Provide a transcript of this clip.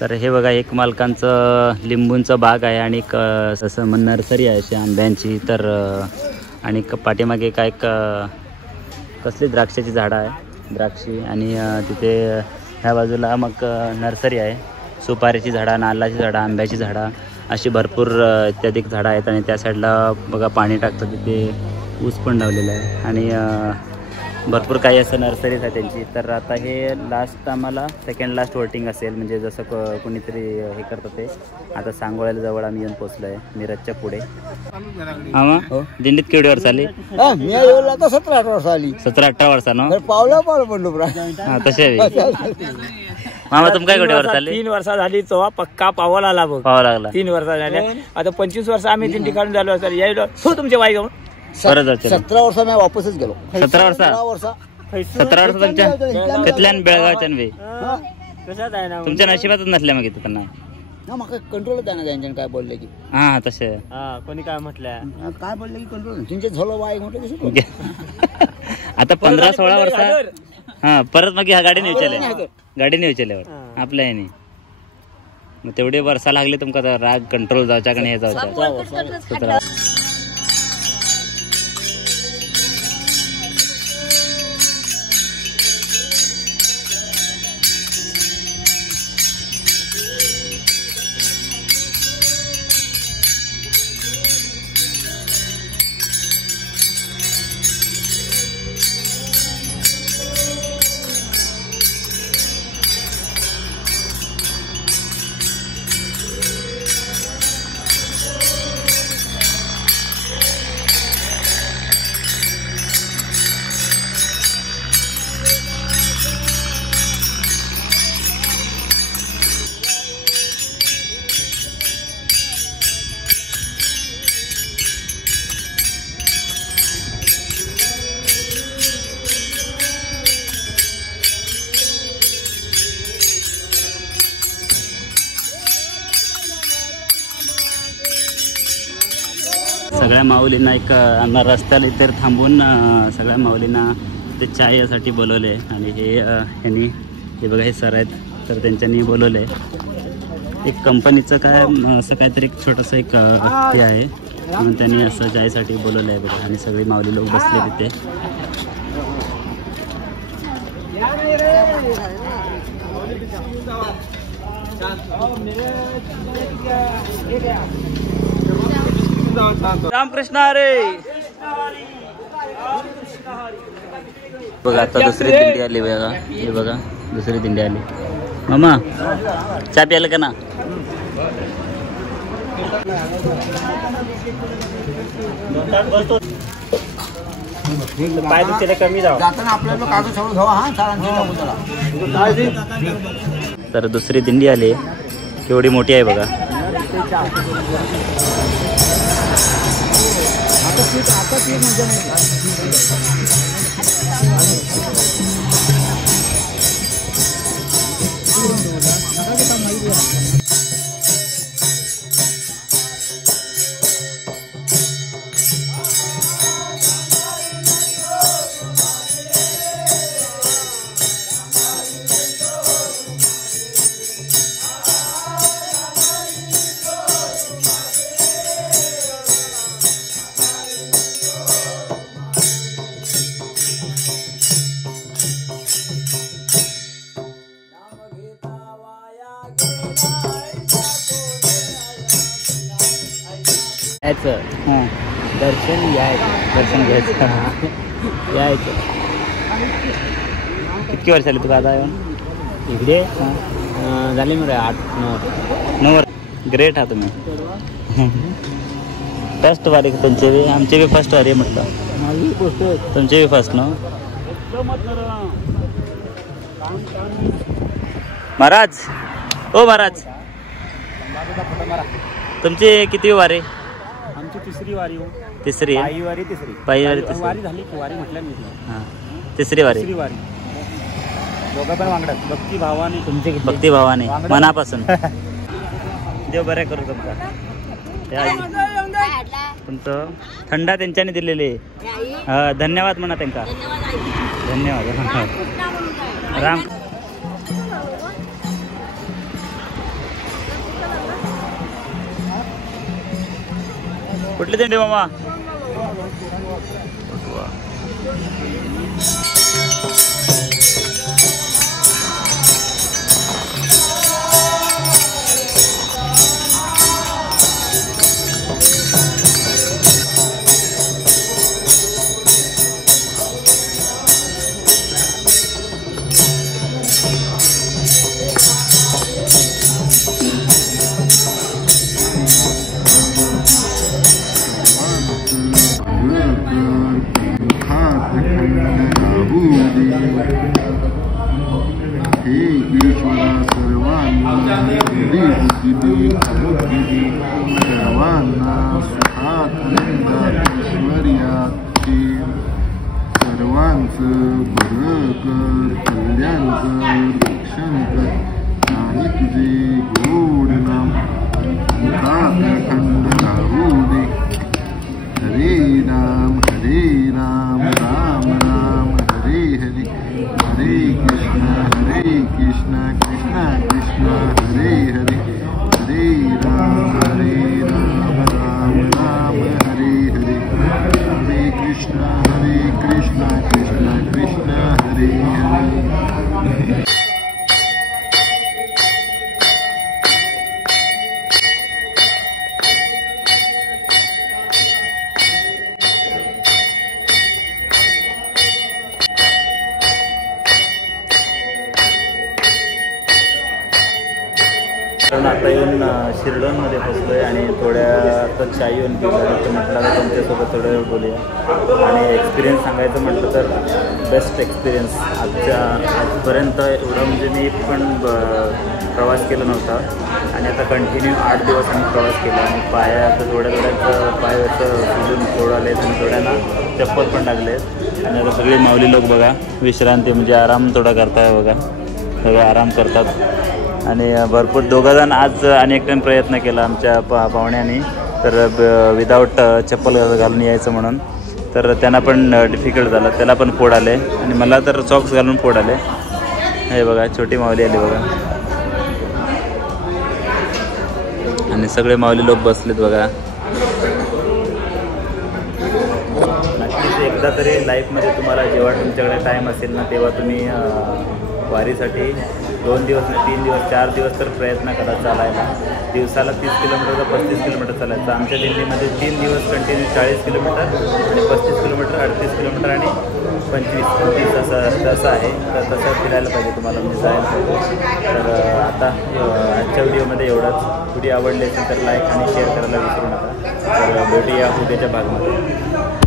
तर हे बघा एक मालकांचं लिंबूंचं बाग आहे आणि एक असं नर्सरी आहे अशी आंब्यांची. तर आणि पाठीमागे काय कसली द्राक्षाची झाडं आहे, द्राक्षी. आणि तिथे ह्या बाजूला मग नर्सरी आहे, सुपारीची झाडं, नारळाची झाडं, आंब्याची झाडं अशी भरपूर इत्यादी झाडं आहेत. आणि त्या साईडला बघा पाणी टाकतं तिथे ऊस पण लावलेला आहे आणि भरपूर काही असं नर्सरीज आहे त्यांची. तर आता हे लास्ट आम्हाला सेकंड लास्ट वोटिंग असेल, म्हणजे जसं कोणीतरी हे करतं ते. आता सांगोळ्याला जवळ आम्ही येऊन पोचलो आहे, मिरजच्या पुढे. हा मग दिंडीत केवढी वर्ष आली? मी आता 17-18 वर्ष आली. 17-18 वर्षानं पावलं पडलो. हा तसे मामा तुम काय केवढी वर्ष आली? 3 वर्ष झाली. तो पक्का पावा लागला बघ, पावा लागला. 3 वर्ष झाले. आता 25 वर्ष आम्ही दिंडी काढून झालो असेल. यायला हो तुमच्या वाई जाऊन 17 वर्ष मी वापसच गेलो. 17 वर्ष 17 वर्ष तुमच्या तिथल्यान बेळगावच्या बे कशात आहे ना तुमच्या नशिबातच नसल्या मग इथं त्यांना कंट्रोल द्या ना त्यांच्या काय बोलले की. हा तसे कोणी काय म्हटलं, काय बोलले की कंट्रोल तुमचे झालो बाय म्हटलं. आता 15-16 वर्ष हा परत मग ह्या गाडीने विचारल्यावर आपल्या ह्याने मग तेवढे वर्षा लागले तुमका राग कंट्रोल जावच्या का हे जावच्या. सगळ्या माऊलींना एक रस्त्याला इथे थांबून सगळ्या माऊलींना ते चायसाठी बोलवले. आणि ह्यांनी हे बघा हे सर आहेत, तर त्यांच्यानी बोलवले. एक कंपनीचं काय असं काहीतरी एक छोटंसं एक हे आहे म्हणून त्यांनी असं चायसाठी बोलवलं आहे बघा. आणि सगळी माऊली लोक बसले तिथे. रामकृष्ण हरी. बघा आता दुसरी दिंडी आली बघा. हे बघा दुसरी दिंडी आली. मामा चहा प्यायला का ना? पाय दुखते कमी जाऊ. तर दुसरी दिंडी आली, केवढी मोठी आहे बघा. दर्शन घ्यायचं यायचं. किती वर्ष आली तुला आता इकडे झाले मग 8-9 वर्ष. ग्रेट हा तुम्ही. फर्स्ट वारी तुमचे बी आमचे बी फर्स्ट वारी म्हटलं. माझी गोष्ट तुमचे बी फर्स्ट ना महाराज. ओ महाराज तुमची किती वारी? आमची तिसरी वारी हो. तिसरी पायी वारी तिसरी. पायी वारी तिसरी वारी झाली की वारी म्हटलं मी. हां तिसरी वारी. तिसरी वारी दोघं पण वांगडात भक्ती भावाने. तुमचे भक्ती भावाने मनापासून. देव बरे करू तुमचा. तुमचं थंडा त्यांच्याने दिलेले. धन्यवाद म्हणा त्यांना. धन्यवाद. राम कुठली दिंडी मामा? सर्वांना सुखात आनंदात ऐश्वर्यात सर्वांचं बरं कर, कल्याण कर, रक्षण कर आणि तुझे गोड नाम मुखात अखंड राहू दे. हरे राम राम राम हरे हरे, हरे कृष्ण कृष्ण कृष्ण हरे हरे, हरे राम राम राम हरे हरे, हरे कृष्ण कृष्ण कृष्ण हरे हरे. कारण आता येऊन शिरडोनमध्ये बसलो आहे आणि थोड्या आता चाय येऊन पिलं तर म्हटलं तर तुमच्यासोबत थोडं वेळ बोलूया. आणि एक्सपिरियन्स सांगायचं म्हटलं तर बेस्ट एक्सपिरियन्स आजपर्यंत एवढं म्हणजे मी पण प्रवास केला नव्हता. आणि आता कंटिन्यू 8 दिवस आम्ही प्रवास केला आणि आता थोड्याच पाय असं सुजून थोडं आले आणि थोड्यांना चप्पल पण लागले आहेत. आणि आता सगळे माऊली लोक बघा विश्रांती म्हणजे आराम थोडा करताय बघा, सगळे आराम करतात. आणि भरपूर दोघंजण आज अनेक टाईम प्रयत्न केला आमच्या पाहुण्यांनी तर विदाऊट चप्पल घालून यायचं म्हणून, तर त्यांना पण डिफिकल्ट झालं, त्याला पण फोड आले आणि मला तर सॉक्स घालून फोड आले. हे बघा छोटी माऊली आली बघा आणि सगळे माऊली लोक बसलेत बघा. नक्कीच एकदा तरी लाईफमध्ये तुम्हाला जेव्हा तुमच्याकडे टाईम असेल ना तेव्हा तुम्ही वारीसाठी 2 दिवस नाही 3 दिवस 4 दिवस तर प्रयत्न करा चालायला. दिवसाला 30 किलोमीटर 35 किलोमीटर चालायचं. आमच्या दिल्लीमध्ये 3 दिवस कंटिन्यू 40 किलोमीटर आणि 35 किलोमीटर 38 किलोमीटर आणि 25-30 असं आहे. तर तसं फिरायला पाहिजे तुम्हाला म्हणजे जायला पाहिजे. तर आता आजच्या व्हिडिओमध्ये एवढंच. व्हिडिओ आवडले असेल तर लाईक आणि शेअर करायला विसरू नका. तर भेटूया उद्याच्या भागामध्ये.